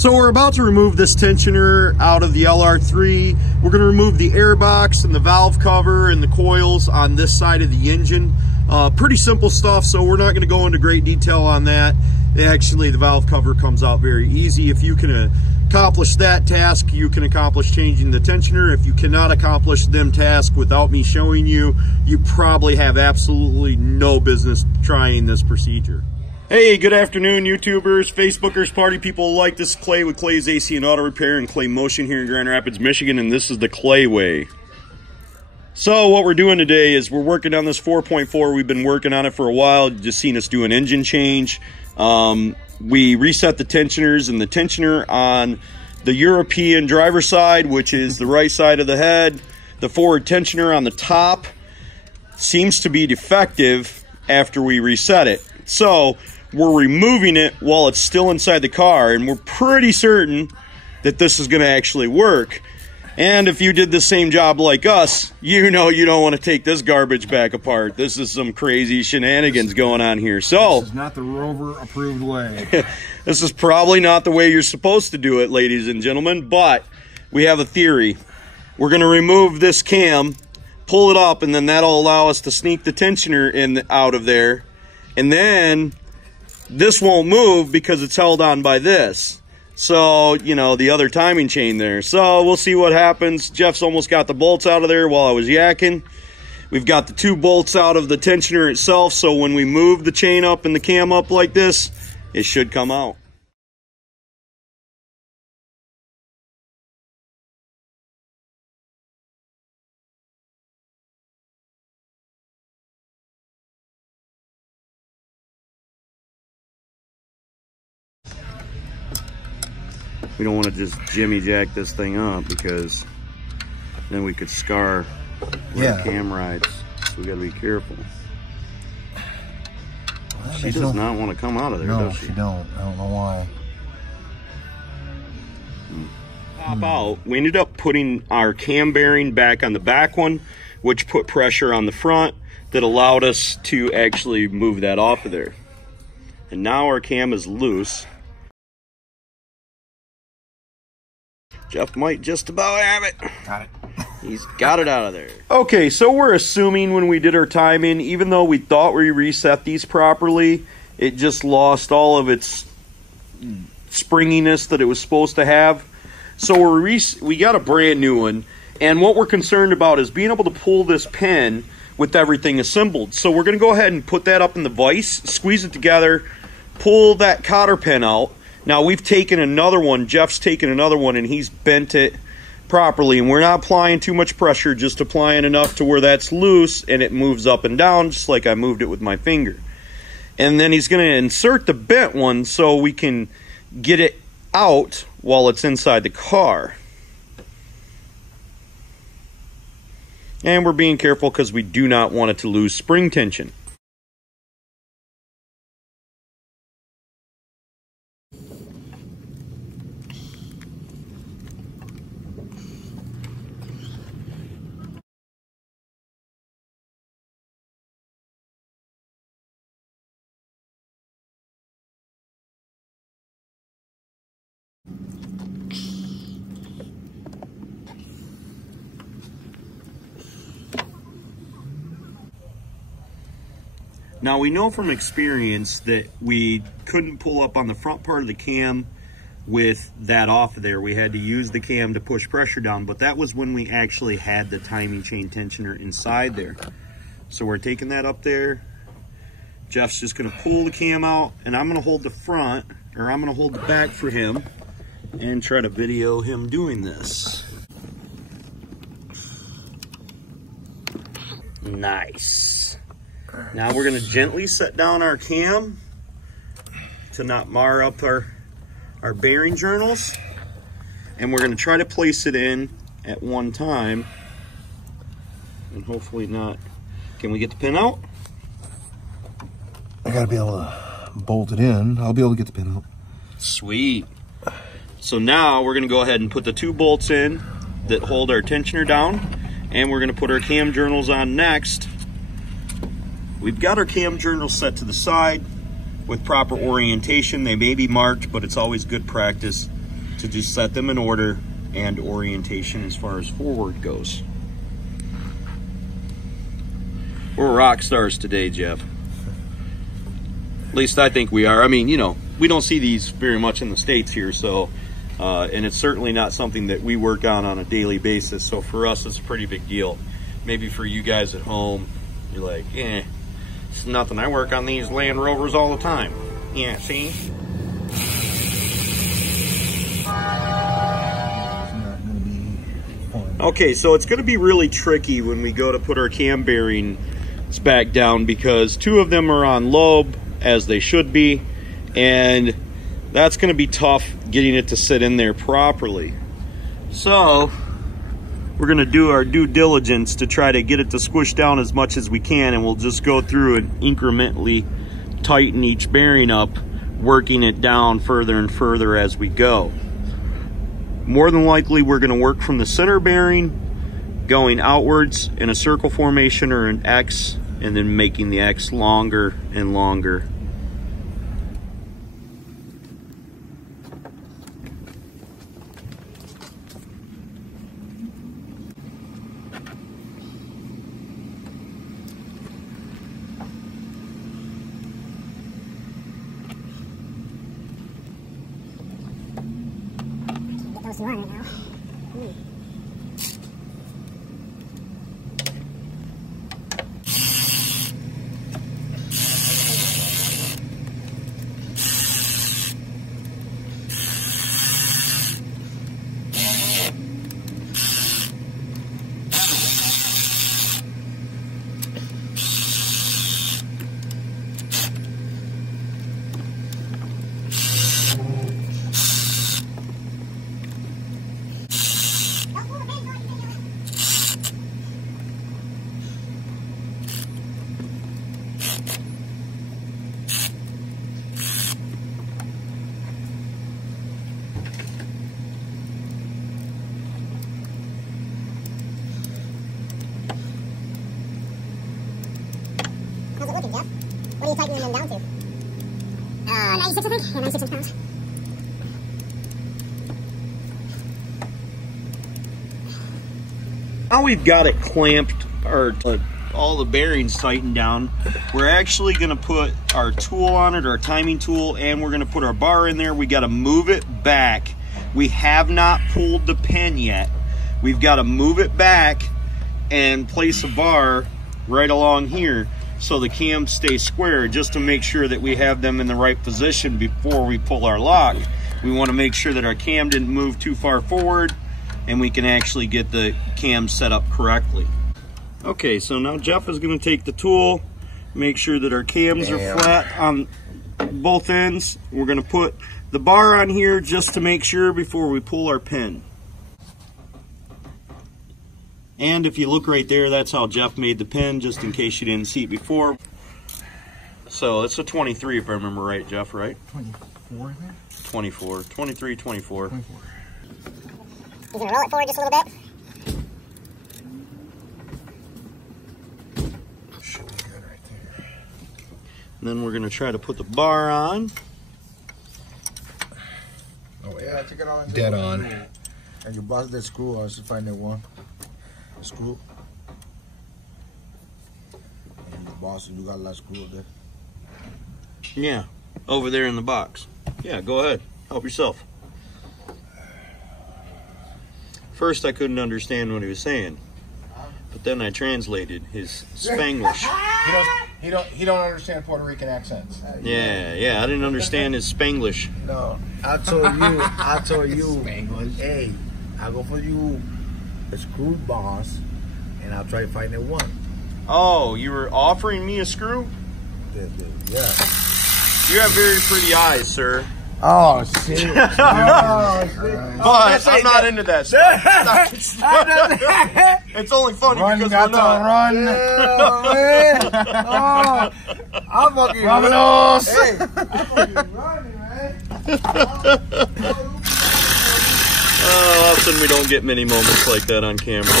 So we're about to remove this tensioner out of the LR3. We're going to remove the air box and the valve cover and the coils on this side of the engine. Pretty simple stuff, so we're not going to go into great detail on that. Actually, the valve cover comes out very easy. If you can accomplish that task, you can accomplish changing the tensioner. If you cannot accomplish them tasks without me showing you, you probably have absolutely no business trying this procedure. Hey, good afternoon, YouTubers, Facebookers, party people like this. Clay with Clay's AC and Auto Repair and Clay Motion here in Grand Rapids, Michigan, and this is the Clay Way. So what we're doing today is we're working on this 4.4. We've been working on it for a while. You've just seen us do an engine change. We reset the tensioners, and the tensioner on the European driver side, which is the right side of the head, the forward tensioner on the top, seems to be defective after we reset it. So we're removing it while it's still inside the car, and we're pretty certain that this is going to actually work. And if you did the same job like us, you know you don't want to take this garbage back apart. This is some crazy shenanigans going on here. So this is not the Rover approved way. This is probably not the way you're supposed to do it, ladies and gentlemen, but we have a theory. We're going to remove this cam, pull it up, and then that'll allow us to sneak the tensioner in out of there. And then this won't move because it's held on by this. So, you know, the other timing chain there. So we'll see what happens. Jeff's almost got the bolts out of there while I was yakking. We've got the 2 bolts out of the tensioner itself. So when we move the chain up and the cam up like this, it should come out. We don't want to just jimmy jack this thing up because then we could scar where the cam rides. So we got to be careful. Well, she does not want to come out of there, does she? No, she don't. I don't know why. Pop out. We ended up putting our cam bearing back on the back one, which put pressure on the front that allowed us to actually move that off of there. And now our cam is loose. Jeff might just about have it. Got it. He's got it out of there. Okay, so we're assuming when we did our timing, even though we thought we reset these properly, it just lost all of its springiness that it was supposed to have. So we got a brand new one, and what we're concerned about is being able to pull this pin with everything assembled. So we're going to go ahead and put that up in the vise, squeeze it together, pull that cotter pin out. Now we've taken another one, Jeff's taken another one, and he's bent it properly, and we're not applying too much pressure, just applying enough to where that's loose and it moves up and down just like I moved it with my finger. And then he's going to insert the bent one so we can get it out while it's inside the car. And we're being careful because we do not want it to lose spring tension. Now we know from experience that we couldn't pull up on the front part of the cam with that off of there. We had to use the cam to push pressure down, but that was when we actually had the timing chain tensioner inside there. So we're taking that up there. Jeff's just gonna pull the cam out, and I'm gonna hold the front, or I'm gonna hold the back for him and try to video him doing this. Nice. Now we're going to gently set down our cam to not mar up our bearing journals. And we're going to try to place it in at one time. And hopefully not. Can we get the pin out? I got to be able to bolt it in. I'll be able to get the pin out. Sweet. So now we're going to go ahead and put the 2 bolts in that hold our tensioner down. And we're going to put our cam journals on next. We've got our cam journals set to the side with proper orientation. They may be marked, but it's always good practice to just set them in order and orientation as far as forward goes. We're rock stars today, Jeff. At least I think we are. I mean, you know, we don't see these very much in the States here, so, and it's certainly not something that we work on a daily basis. So for us, it's a pretty big deal. Maybe for you guys at home, you're like, it's nothing. I work on these Land Rovers all the time. Yeah, see? Okay, so it's going to be really tricky when we go to put our cam bearings back down, because two of them are on lobe, as they should be, and that's going to be tough getting it to sit in there properly. So we're going to do our due diligence to try to get it to squish down as much as we can, and we'll just go through and incrementally tighten each bearing up, working it down further and further as we go. More than likely, we're going to work from the center bearing, going outwards in a circle formation or an X, and then making the X longer and longer. Right now. How's it looking, Jeff? What are you tightening them down to? 96, I think. Yeah, 96 pounds. Now we've got it clamped, or all the bearings tightened down, we're actually going to put our tool on it, our timing tool, and we're going to put our bar in there. We got to move it back. We have not pulled the pin yet. We've got to move it back and place a bar right along here so the cams stay square, just to make sure that we have them in the right position before we pull our lock. We want to make sure that our cam didn't move too far forward and we can actually get the cam set up correctly. Okay, so now Jeff is going to take the tool, make sure that our cams are flat on both ends. We're going to put the bar on here just to make sure before we pull our pin. And if you look right there, that's how Jeff made the pin, just in case you didn't see it before. So it's a 23 if I remember right, Jeff, right? 24, I think? 24, 23, 24. 24. He's going to roll it forward just a little bit. Should be good right there. And then we're going to try to put the bar on. Oh yeah, take it on. Dead on. And you bust that screw, I should find that one. Screw. And the boss, you got a lot of screw up there. Yeah, over there in the box. Yeah, go ahead. Help yourself. First, I couldn't understand what he was saying, but then I translated his Spanglish. He don't understand Puerto Rican accents. Yeah, I didn't understand his Spanglish. No, I told you, hey, I'll go for you a screw boss, and I'll try to find that one. Oh, you were offering me a screw? Yeah. You have very pretty eyes, sir. Oh, shit. But I'm not into that stuff. It's only funny Run, because Gato, we're not. run. Oh, I'm fucking Vámonos. Hey, I'm fucking running, man. Oh, often we don't get many moments like that on camera.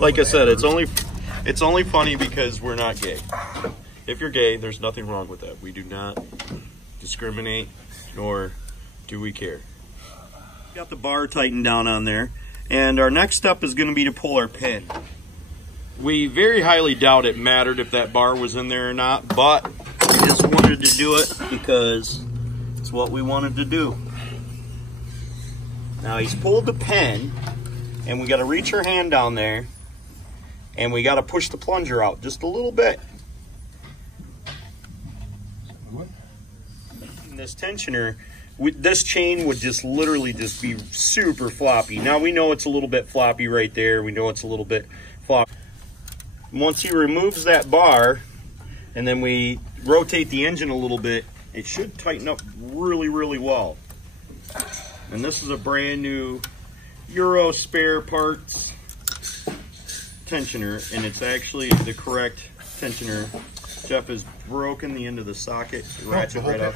Like I said, it's only funny because we're not gay. If you're gay, there's nothing wrong with that. We do not discriminate, nor do we care. Got the bar tightened down on there, and our next step is going to be to pull our pin. We very highly doubt it mattered if that bar was in there or not, but we just wanted to do it because it's what we wanted to do. Now he's pulled the pin, and we got to reach our hand down there, and we got to push the plunger out just a little bit. And this tensioner, this chain would just literally just be super floppy. Now we know it's a little bit floppy right there. We know it's a little bit floppy. Once he removes that bar, and then we rotate the engine a little bit, it should tighten up really, really well. And this is a brand new Euro spare parts tensioner, and it's actually the correct tensioner. Jeff has broken the end of the socket, ratchet right up.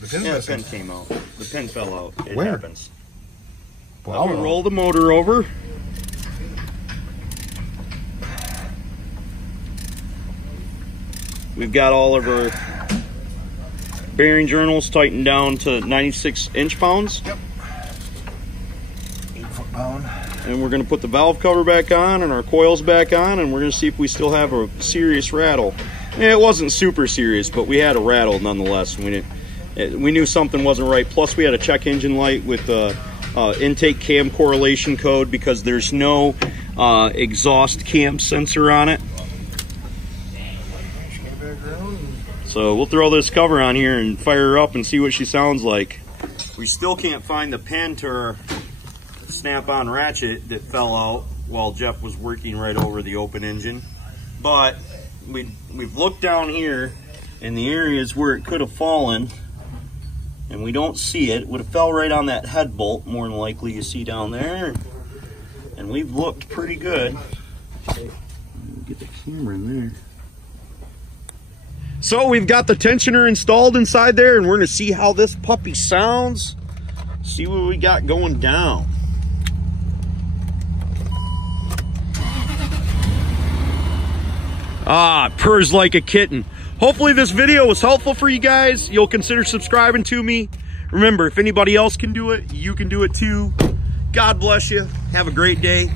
The pin came out. The pin fell out. It happens. Well, we roll the motor over. We've got all of our bearing journals tightened down to 96 inch-pounds. Yep. 8 foot-pound. And we're going to put the valve cover back on and our coils back on, and we're going to see if we still have a serious rattle. It wasn't super serious, but we had a rattle nonetheless. We knew something wasn't right. Plus, we had a check engine light with intake cam correlation code because there's no exhaust cam sensor on it. So we'll throw this cover on here and fire her up and see what she sounds like. We still can't find the pin to her snap-on ratchet that fell out while Jeff was working right over the open engine. But we've looked down here in the areas where it could have fallen, and we don't see it. It would have fell right on that head bolt, more than likely you see down there. And we've looked pretty good. Get the camera in there. So we've got the tensioner installed inside there, and we're going to see how this puppy sounds. See what we got going down. Ah, it purrs like a kitten. Hopefully this video was helpful for you guys. You'll consider subscribing to me. Remember, if anybody else can do it, you can do it too. God bless you. Have a great day.